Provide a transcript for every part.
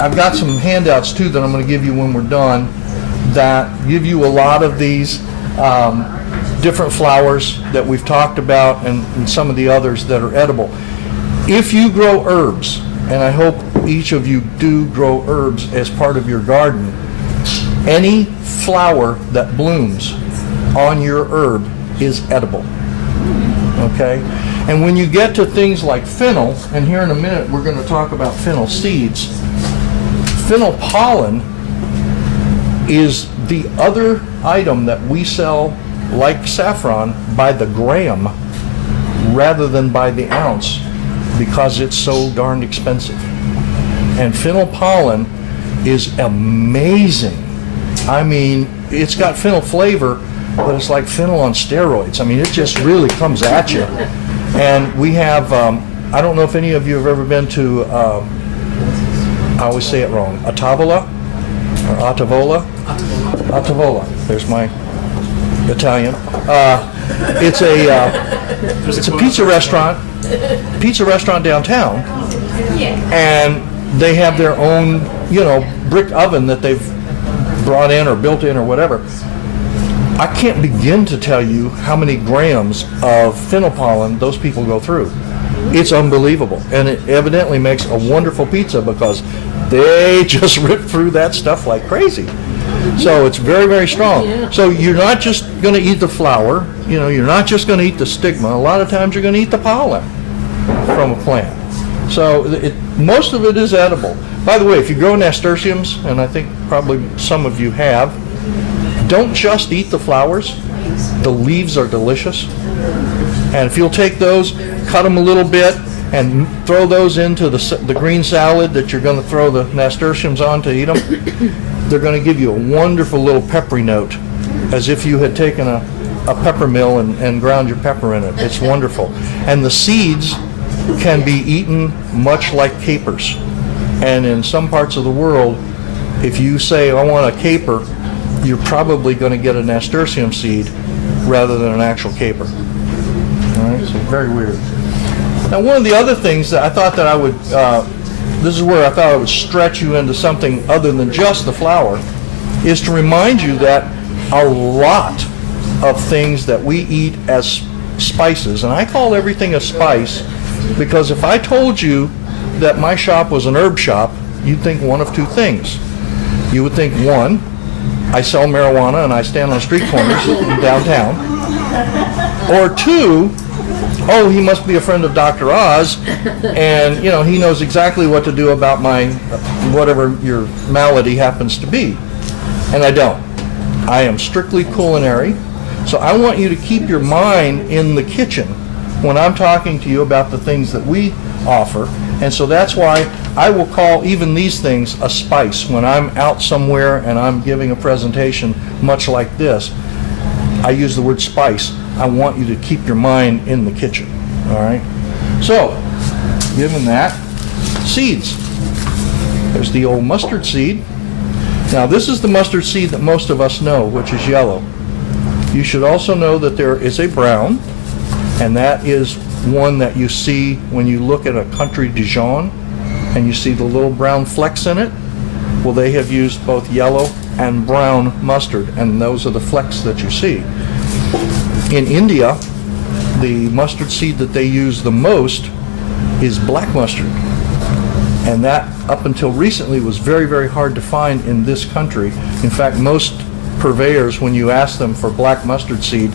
I've got some handouts too that I'm going to give you when we're done that give you a lot of these different flowers that we've talked about and some of the others that are edible. If you grow herbs, and I hope each of you do grow herbs as part of your garden, any flower that blooms on your herb is edible. Okay? And when you get to things like fennel, and here in a minute we're going to talk about fennel seeds, fennel pollen is the other item that we sell like saffron by the gram rather than by the ounce because it's so darned expensive. And fennel pollen is amazing. I mean, it's got fennel flavor, but it's like fennel on steroids. I mean, it just really comes at you. And we have, I don't know if any of you have ever been to, I always say it wrong, Atavola? Or Atavola? Atavola. There's my Italian. It's a pizza restaurant downtown, and they have their own, brick oven that they've brought in or built in or whatever. I can't begin to tell you how many grams of fennel pollen those people go through. It's unbelievable, and it evidently makes a wonderful pizza because they just rip through that stuff like crazy. So it's very, very strong. So you're not just going to eat the flower, you're not just going to eat the stigma. A lot of times you're going to eat the pollen from a plant. So most of it is edible. By the way, if you grow nasturtiums, and I think probably some of you have, don't just eat the flowers. The leaves are delicious. And if you'll take those, cut them a little bit, and throw those into the green salad that you're going to throw the nasturtiums on to eat them, they're going to give you a wonderful little peppery note, as if you had taken a pepper mill and ground your pepper in it. It's wonderful. And the seeds can be eaten much like capers. And in some parts of the world, if you say, I want a caper, you're probably going to get a nasturtium seed rather than an actual caper. All right, so very weird. Now, one of the other things that I thought that I would, this is where I thought I would stretch you into something other than just the flower, is to remind you that a lot of things that we eat as spices, and I call everything a spice because if I told you that my shop was an herb shop, you'd think one of two things. You would think, one, I sell marijuana and I stand on street corners downtown, or two, oh, he must be a friend of Dr. Oz, and he knows exactly what to do about my whatever your malady happens to be. And I don't. I am strictly culinary, so I want you to keep your mind in the kitchen when I'm talking to you about the things that we offer. And so that's why I will call even these things a spice. When I'm out somewhere and I'm giving a presentation much like this, I use the word spice. I want you to keep your mind in the kitchen, all right? So, given that, seeds. There's the old mustard seed. Now, this is the mustard seed that most of us know, which is yellow. You should also know that there is a brown, and that is one that you see when you look at a country Dijon, and you see the little brown flecks in it. Well, they have used both yellow and brown mustard, and those are the flecks that you see. In India, the mustard seed that they use the most is black mustard. And that, up until recently, was very, very hard to find in this country. In fact, most purveyors, when you ask them for black mustard seed,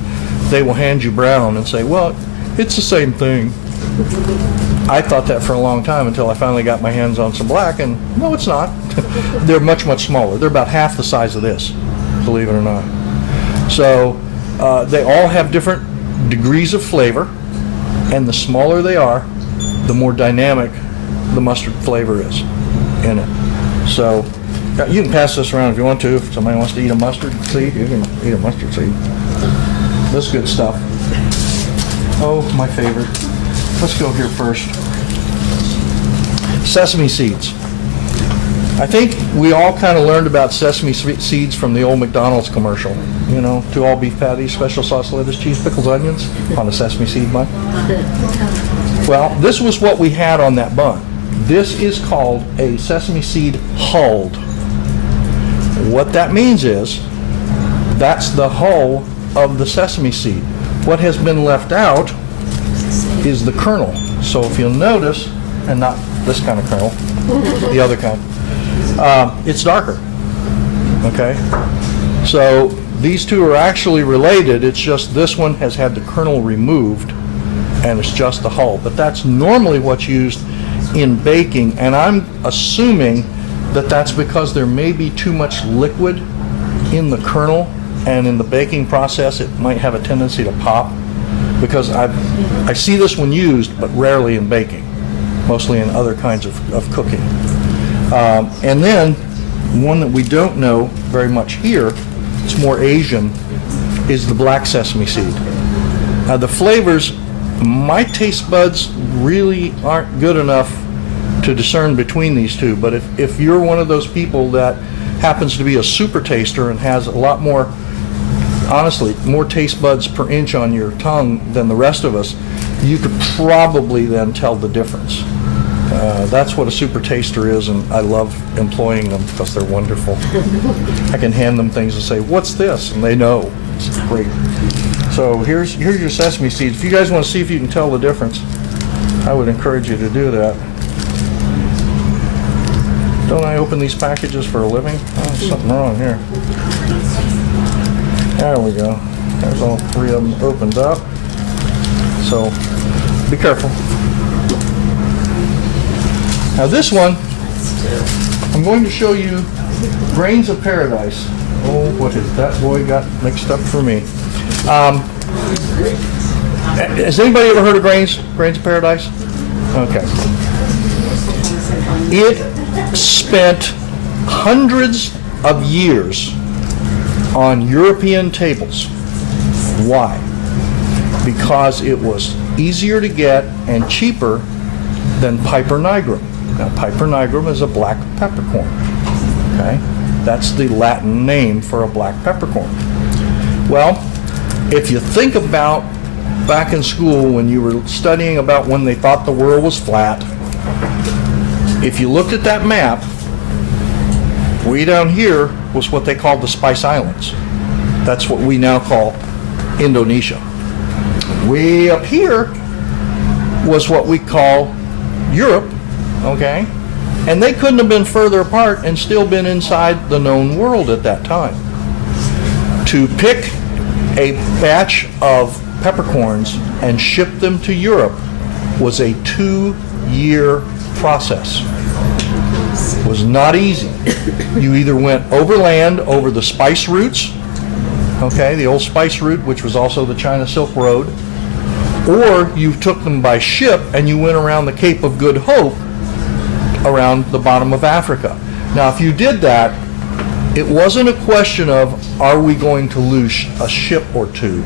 they will hand you brown and say, well, it's the same thing. I thought that for a long time until I finally got my hands on some black, and no, it's not. They're much, much smaller. They're about half the size of this, believe it or not. So they all have different degrees of flavor, and the smaller they are, the more dynamic the mustard flavor is in it. So you can pass this around if you want to. If somebody wants to eat a mustard seed, you can eat a mustard seed. This good stuff. Oh, my favorite. Let's go here first. Sesame seeds. I think we all kind of learned about sesame seeds from the old McDonald's commercial. You know, 2 all beef patties, special sauce, lettuce, cheese, pickles, onions on a sesame seed bun. Well, this was what we had on that bun. This is called a sesame seed hulled. What that means is that's the hull of the sesame seed. What has been left out is the kernel. So if you'll notice, and not this kind of kernel, the other kind, it's darker. Okay? So these two are actually related. It's just this one has had the kernel removed and it's just the hull. But that's normally what's used in baking, and I'm assuming that that's because there may be too much liquid in the kernel, and in the baking process it might have a tendency to pop, because I see this one used but rarely in baking, mostly in other kinds of cooking. And then one that we don't know very much here, it's more Asian, is the black sesame seed. The flavors, my taste buds really aren't good enough to discern between these two, but if you're one of those people that happens to be a super taster and has a lot more, honestly, more taste buds per inch on your tongue than the rest of us, you could probably then tell the difference. That's what a super taster is, and I love employing them because they're wonderful. I can hand them things and say, "What's this?" and they know. It's great. So here's your sesame seeds. If you guys want to see if you can tell the difference, I would encourage you to do that. Don't I open these packages for a living? Oh, there's something wrong here. There we go. There's all three of them opened up. So be careful. Now this one, I'm going to show you Grains of Paradise. Oh, what has that boy got mixed up for me? Has anybody ever heard of Grains of Paradise? Okay. It spent hundreds of years on European tables. Why? Because it was easier to get and cheaper than Piper nigrum. Now, Piper nigrum is a black peppercorn. Okay? That's the Latin name for a black peppercorn. Well, if you think about back in school when you were studying about when they thought the world was flat, if you looked at that map, way down here was what they called the Spice Islands. That's what we now call Indonesia. Way up here was what we call Europe, okay? And they couldn't have been further apart and still been inside the known world at that time. To pick a batch of peppercorns and ship them to Europe was a 2-year process. It was not easy. You either went overland over the spice routes, okay, the old spice route, which was also the China Silk Road, or you took them by ship and you went around the Cape of Good Hope around the bottom of Africa. Now, if you did that, it wasn't a question of, are we going to lose a ship or two?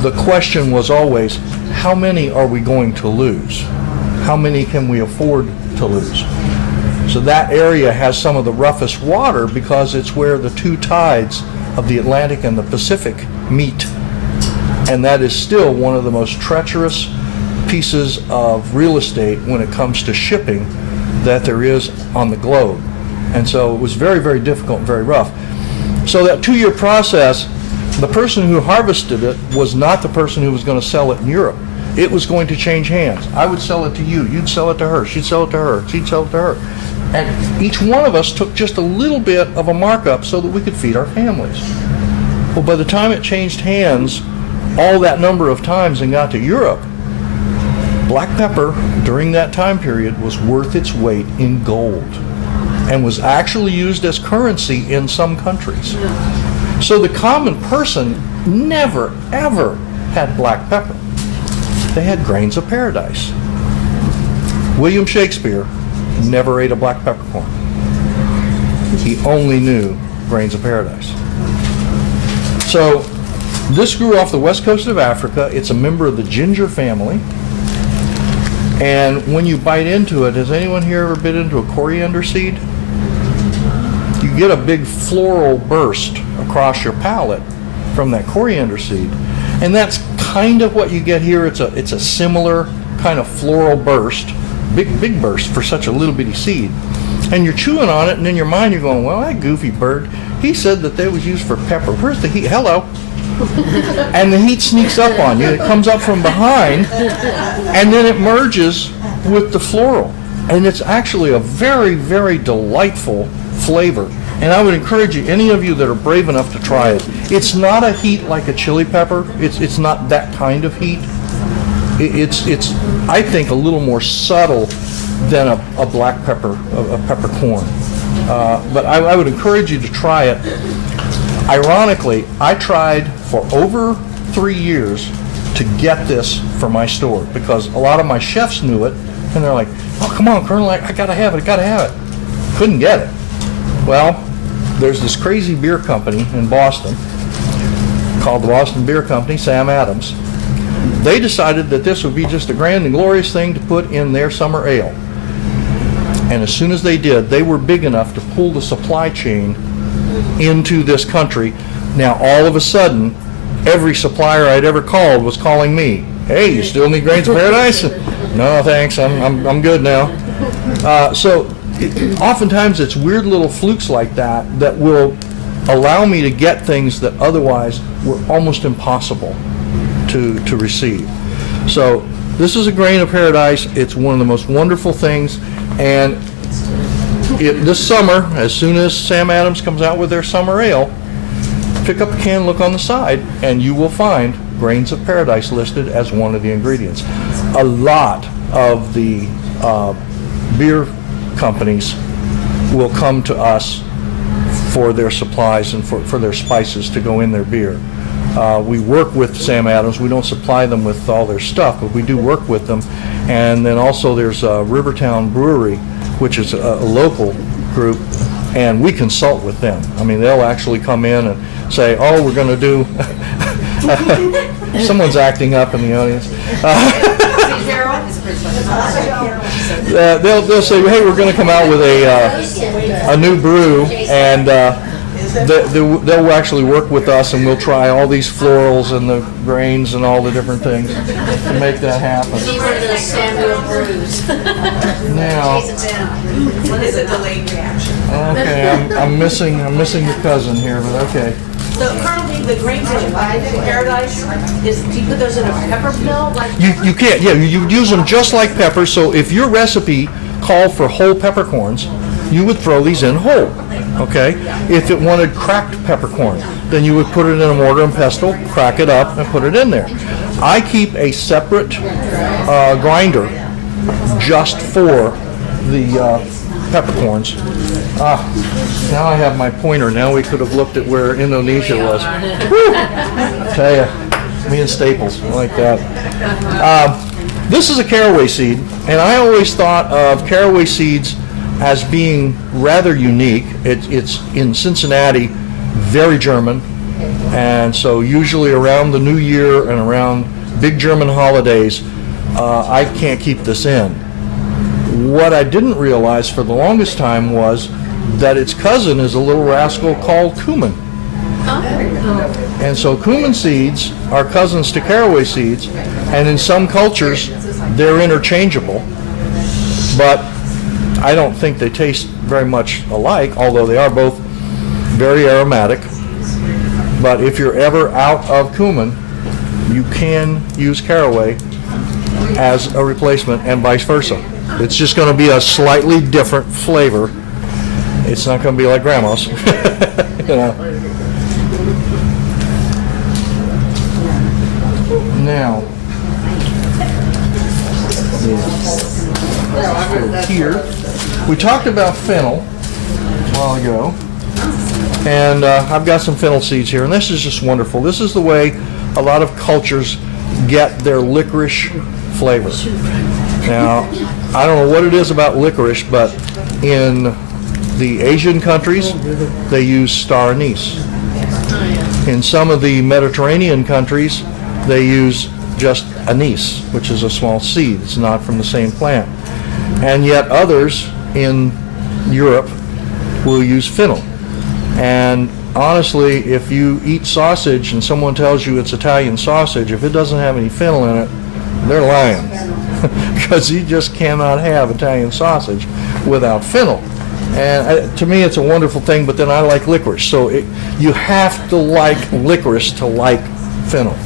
The question was always, how many are we going to lose? How many can we afford to lose? So that area has some of the roughest water because it's where the two tides of the Atlantic and the Pacific meet. And that is still one of the most treacherous pieces of real estate when it comes to shipping that there is on the globe. And so it was very, very difficult and very rough. So that 2-year process, the person who harvested it was not the person who was going to sell it in Europe. It was going to change hands. I would sell it to you, you'd sell it to her, she'd sell it to her, she'd sell it to her. And each one of us took just a little bit of a markup so that we could feed our families. Well, by the time it changed hands all that number of times and got to Europe, black pepper during that time period was worth its weight in gold and was actually used as currency in some countries. So the common person never, ever had black pepper. They had Grains of Paradise. William Shakespeare never ate a black peppercorn. He only knew Grains of Paradise. So this grew off the west coast of Africa. It's a member of the ginger family. And when you bite into it, has anyone here ever bit into a coriander seed? You get a big floral burst across your palate from that coriander seed. And that's kind of what you get here. It's a similar kind of floral burst big burst for such a little bitty seed. And you're chewing on it, and in your mind you're going, well, that goofy bird, he said that they was used for pepper. Where's the heat? Hello. And the heat sneaks up on you. It comes up from behind, and then it merges with the floral. And it's actually a very, very delightful flavor. And I would encourage you, any of you that are brave enough to try it. It's not a heat like a chili pepper. It's not that kind of heat. It's I think a little more subtle than a black pepper, a peppercorn. But I would encourage you to try it. Ironically, I tried for over 3 years to get this for my store because a lot of my chefs knew it, and they're like, "Oh, come on, Colonel, I gotta have it, I gotta have it." Couldn't get it. Well, there's this crazy beer company in Boston called the Boston Beer Company, Sam Adams. They decided that this would be just a grand and glorious thing to put in their summer ale. And as soon as they did, they were big enough to pull the supply chain into this country. Now, all of a sudden, every supplier I'd ever called was calling me. "Hey, you still need Grains of Paradise?" "No, thanks. I'm good now." Oftentimes it's weird little flukes like that that will allow me to get things that otherwise were almost impossible to receive. So this is a Grain of Paradise. It's one of the most wonderful things. And this summer, as soon as Sam Adams comes out with their summer ale, pick up a can, look on the side, and you will find Grains of Paradise listed as one of the ingredients. A lot of the beer companies will come to us for their supplies and for their spices to go in their beer. We work with Sam Adams. We don't supply them with all their stuff, but we do work with them. And then also there's Rivertown Brewery, which is a local group, and we consult with them. I mean, they'll actually come in and say, "Oh, we're going to do..." Someone's acting up in the audience. They'll say, "Hey, we're going to come out with a new brew," and they'll actually work with us, and we'll try all these florals and the grains and all the different things to make that happen. Now, what is a delayed reaction? Okay, I'm missing your cousin here, but okay. So currently, the Grains of Paradise do you put those in a pepper mill? You can't. Yeah, you use them just like pepper. So if your recipe called for whole peppercorns, you would throw these in whole. Okay. If it wanted cracked peppercorn, then you would put it in a mortar and pestle, crack it up, and put it in there. I keep a separate grinder just for the peppercorns. Now I have my pointer. Now we could have looked at where Indonesia was. Whew. I tell you, me and Staples, I like that. This is a caraway seed, and I always thought of caraway seeds as being rather unique. It's in Cincinnati, very German, and so usually around the New Year and around big German holidays, I can't keep this in. What I didn't realize for the longest time was that its cousin is a little rascal called cumin. And so cumin seeds are cousins to caraway seeds, and in some cultures they're interchangeable, but I don't think they taste very much alike, although they are both very aromatic. But if you're ever out of cumin, you can use caraway as a replacement, and vice versa. It's just going to be a slightly different flavor. It's not going to be like grandma's. You know. Now, here, we talked about fennel a while ago, and I've got some fennel seeds here, and this is just wonderful. This is the way a lot of cultures get their licorice flavor. Now, I don't know what it is about licorice, but in the Asian countries, they use star anise. In some of the Mediterranean countries, they use just anise, which is a small seed. It's not from the same plant. And yet others in Europe will use fennel. And honestly, if you eat sausage and someone tells you it's Italian sausage, if it doesn't have any fennel in it, they're lying. because you just cannot have Italian sausage without fennel. And to me, it's a wonderful thing, but then I like licorice. So you have to like licorice to like fennel.